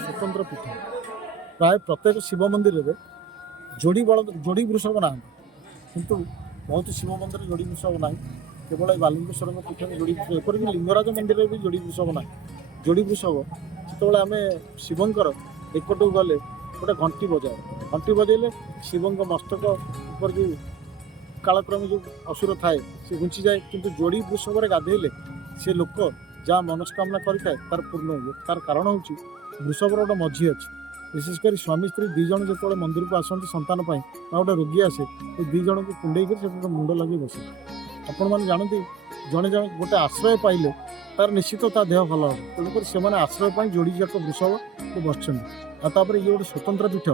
स्वतंत्र पीठ प्राय प्रत्येक शिव मंदिर में जोड़ी वृषभ ना किंतु बहुत शिव मंदिर जोड़ी वृषभ ना केवल बालुंकेश्वर पीठ में जोड़ी एपरिक लिंगराज मंदिर में भी जोड़ी वृषभ ना जोड़ी वृषभ जो आम शिवंकर एकटू गले गोटे घंटी बजाइले शिव मस्तक ऊपर जो कालक्रम जो असुर थाए से घुंची जाए किंतु जोड़ी वृषभ गाधेले से लोक जहाँ मनस्कामना करें तार पूर्ण हुए तार कारण हूँ वृषभर गोटे मझी अच्छी विशेषकर स्वामी स्त्री दुईज जो मंदिर को आसती संतान गोटे रोगी आसे दुईज को कुंडे मुंड लगे बस आपण मैंने जानते जड़े जन गोटे आश्रय पाइले तार निश्चित ता देह भल हम तेणुक से आश्रय जोड़ी जाक वृषभ को बसुँच आपर ये गोटे स्वतंत्र पीठ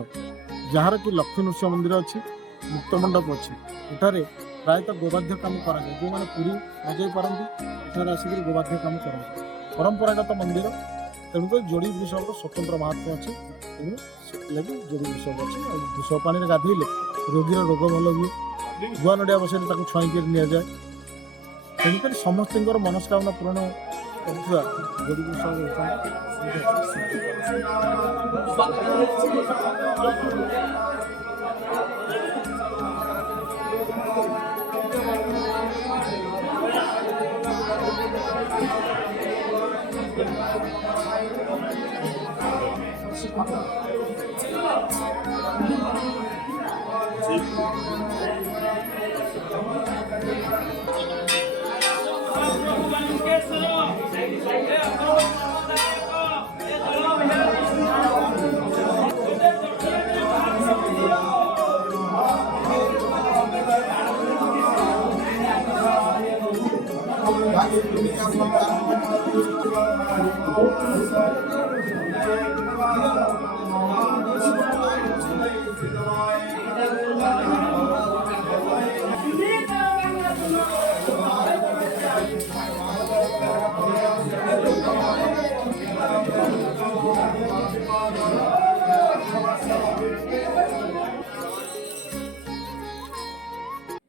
जार कि लक्ष्मी नृसिंह मंदिर अच्छी मुक्त मंडप अच्छी एठारे प्रायतः गोबाध्य काम करा जो मैंने पूरी बजाई पारती एठारे आसिक गोबाध्य काम कर परंपरागत मंदिर तेणुक जोड़ी वृषभ स्वतंत्र महत्व अच्छी तेणु लगे जोड़ी वृषभ अच्छी वृषभ पानी में गाधेले रोगीर रोग भल हुए गुआ नड़िया बसले छुआई नि जाए तेणुक समस्त मनस्कामना पूरण कर जोड़ी वृषभ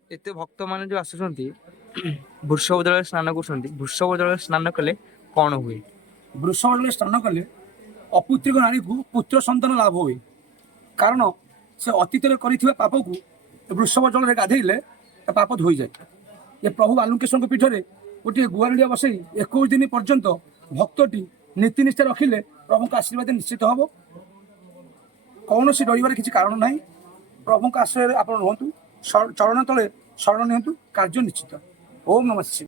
एत भक्त मान जो आसुँच वृषभ जल स्नान कर वृषभ जल स्नान कले कौन हुए? वृषभ जल स्नान कले अपुत्रिक नारी को पुत्र संतान लाभ हुए कारण से अतीत पाप को वृषभ जल गाधेले पाप धोई जाए। ये प्रभु बालुकेश्वर पीठ में गोटे गुआरिया बसई 21 दिन पर्यंत भक्तटी नीति निष्ठा रखिले प्रभु का आशीर्वाद निश्चित हम कौन सी डर किसी कारण ना प्रभु आश्रय आप रुहतु चरण तले शरण नियंतु कार्य निश्चित। ओम नमः शिवाय।